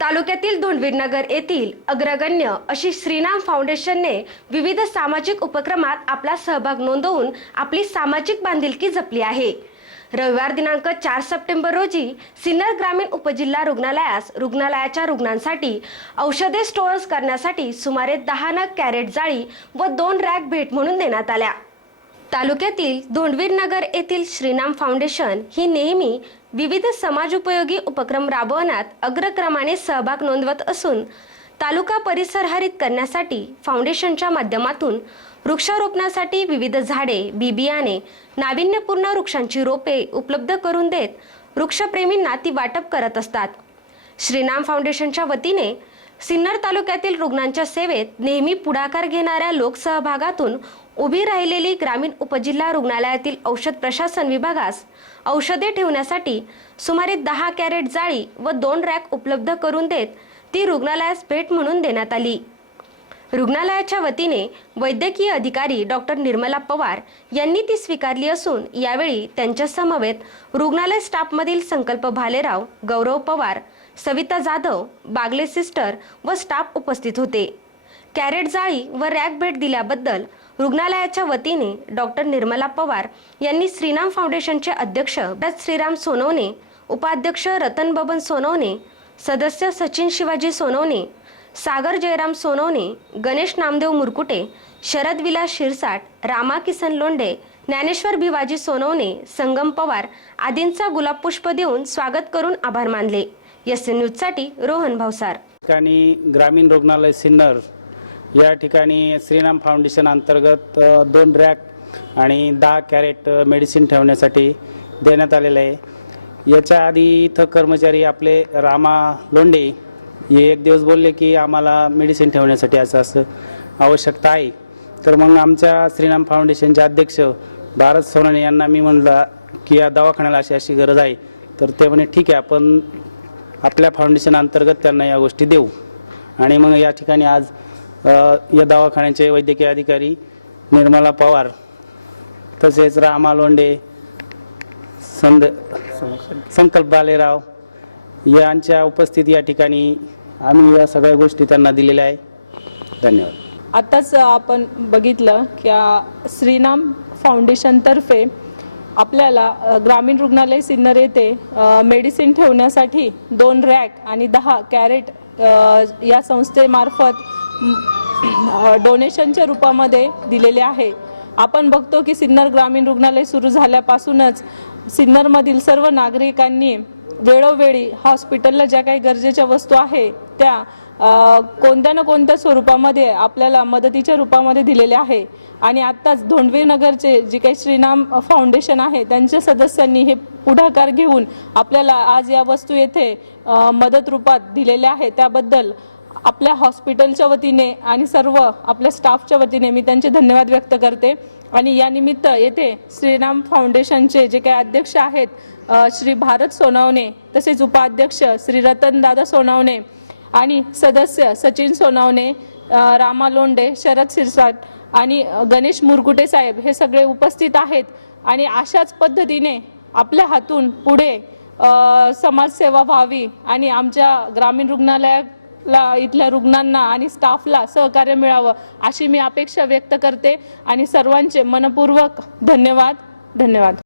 तालुक्यातील धोंडवीरनगर येथील अग्रगण्य अशी श्रीनाम फाउंडेशनने विविध सामाजिक उपक्रमात आपला सहभाग नोंदवून आपली सामाजिक बांधिलकी जपली आहे. रविवार दिनांक चार सप्टेंबर रोजी सिन्नर ग्रामीण उपजिल्हा रुग्णालयास रुग्णालयाच्या रुग्णांसाठी औषधे स्टोअर्स करण्यासाठी सुमारे दहा नग कॅरेट जाळी व दोन रॅक भेट म्हणून देण्यात आल्या. तालुक्यातील धोंडवीर नगर येथील श्रीनाम फाउंडेशन ही नेहमी विविध समाजोपयोगी उपक्रम राबवण्यात अग्रक्रमाने सहभाग नोंदवत असून तालुका परिसर हरित करण्यासाठी फाउंडेशनच्या माध्यमातून वृक्षारोपणासाठी विविध झाडे बी बियाणे नाविन्यपूर्ण वृक्षांची रोपे उपलब्ध करून देत वृक्षप्रेमींना ती वाटप करत असतात. श्रीनाम फाउंडेशनच्या वतीने सिन्नर तालुक्यातील रुग्णांच्या सेवेत नेहमी पुढाकार घेणाऱ्या लोकसहभागातून उभी राहिलेली ग्रामीण उपजिल्हा रुग्णालयातील औषध प्रशासन विभागास औषधे ठेवण्यासाठी सुमारे दहा कॅरेट जाळी व दोन रॅक उपलब्ध करून देत ती रुग्णालयास भेट म्हणून देण्यात आली. रुग्णालयाच्या वतीने वैद्यकीय अधिकारी डॉक्टर निर्मला पवार यांनी ती स्वीकारली असून यावेळी त्यांच्या समवेत रुग्णालय स्टाफमधील संकल्प भालेराव गौरव पवार सविता जाधव बागले सिस्टर व स्टाफ उपस्थित होते. कॅरेट जाळी व रॅक भेट दिल्याबद्दल रुग्णालयाच्या वतीने डॉक्टर निर्मला पवार यांनी श्रीराम फाउंडेशनचे अध्यक्ष श्रीराम सोनवणे उपाध्यक्ष रतन बबन सोनवणे सदस्य सचिन शिवाजी सोनवणे सागर जयराम सोनवणे गणेश नामदेव मुरकुटे शरद विलास शिरसाट रामा किसन लोंढे ज्ञानेश्वर भिवाजी सोनवणे संगम पवार आदींचा गुलाबपुष्प देऊन स्वागत करून आभार मानले. एस न्यूजसाठी रोहन भावसार. ठिकाणी ग्रामीण रुग्णालय सिन्नर. या ठिकाणी श्रीराम फाउंडेशन अंतर्गत दोन रॅक आणि दहा कॅरेट मेडिसिन ठेवण्यासाठी देण्यात आलेलं आहे. याच्या आधी इथं कर्मचारी आपले रामा लोंढे हे एक दिवस बोलले की आम्हाला मेडिसिन ठेवण्यासाठी असं असं आवश्यकता आहे. तर मग आमच्या श्रीराम फाउंडेशनचे अध्यक्ष भारत सोनाने यांना मी म्हणलं की या दवाखान्याला अशी अशी गरज आहे. तर ते म्हणे ठीक आहे आपण आपल्या फाउंडेशन अंतर्गत त्यांना या गोष्टी देऊ. आणि मग या ठिकाणी आज या दवाखान्याचे वैद्यकीय अधिकारी निर्मला पवार तसेच रामा लोंडे संद संकल्प बालेराव यांच्या उपस्थित या ठिकाणी आम्ही या सगळ्या गोष्टी त्यांना दिलेल्या आहे. धन्यवाद. आताच आपण बघितलं की श्रीनाम फाउंडेशनतर्फे आपल्याला ग्रामीण रुग्णालय सिन्नर येथे मेडिसिन ठेवण्यासाठी दोन रॅक आणि दहा कॅरेट या संस्थेमार्फत डोनेशनच्या रूपामध्ये दिलेले आहे. आपण बघतो की सिन्नर ग्रामीण रुग्णालय सुरू झाल्यापासूनच सिन्नरमधील सर्व नागरिकांनी वेळोवेळी हॉस्पिटलला ज्या काही गरजेच्या वस्तू आहे त्या कोणत्या ना कोणत्या स्वरूपामध्ये आपल्याला मदतीच्या रूपामध्ये दिलेले आहे. आणि आत्ताच धोंडवीर नगरचे जे काही श्रीनाम फाउंडेशन आहे त्यांच्या सदस्यांनी हे पुढाकार घेऊन आपल्याला आज या वस्तू येथे मदत रूपात दिलेल्या आहे त्याबद्दल आपल्या हॉस्पिटलच्या वतीने आणि सर्व आपल्या स्टाफच्या वतीने मी त्यांचे धन्यवाद व्यक्त करते. आणि यानिमित्त येथे श्रीराम फाउंडेशनचे जे काही अध्यक्ष आहेत श्री भारत सोनावणे तसेच उपाध्यक्ष श्री रतनदादा सोनावणे आणि सदस्य सचिन सोनावणे रामा लोंडे शरद सिरसाट आणि गणेश मुरकुटे साहेब हे सगळे उपस्थित आहेत. आणि अशाच पद्धतीने आपल्या हातून पुढे समाजसेवा व्हावी आणि आमच्या ग्रामीण रुग्णालयात ला इथल्या रुग्णांना आणि स्टाफला सहकार्य मिळावं अशी मी अपेक्षा व्यक्त करते. आणि सर्वांचे मनपूर्वक धन्यवाद. धन्यवाद.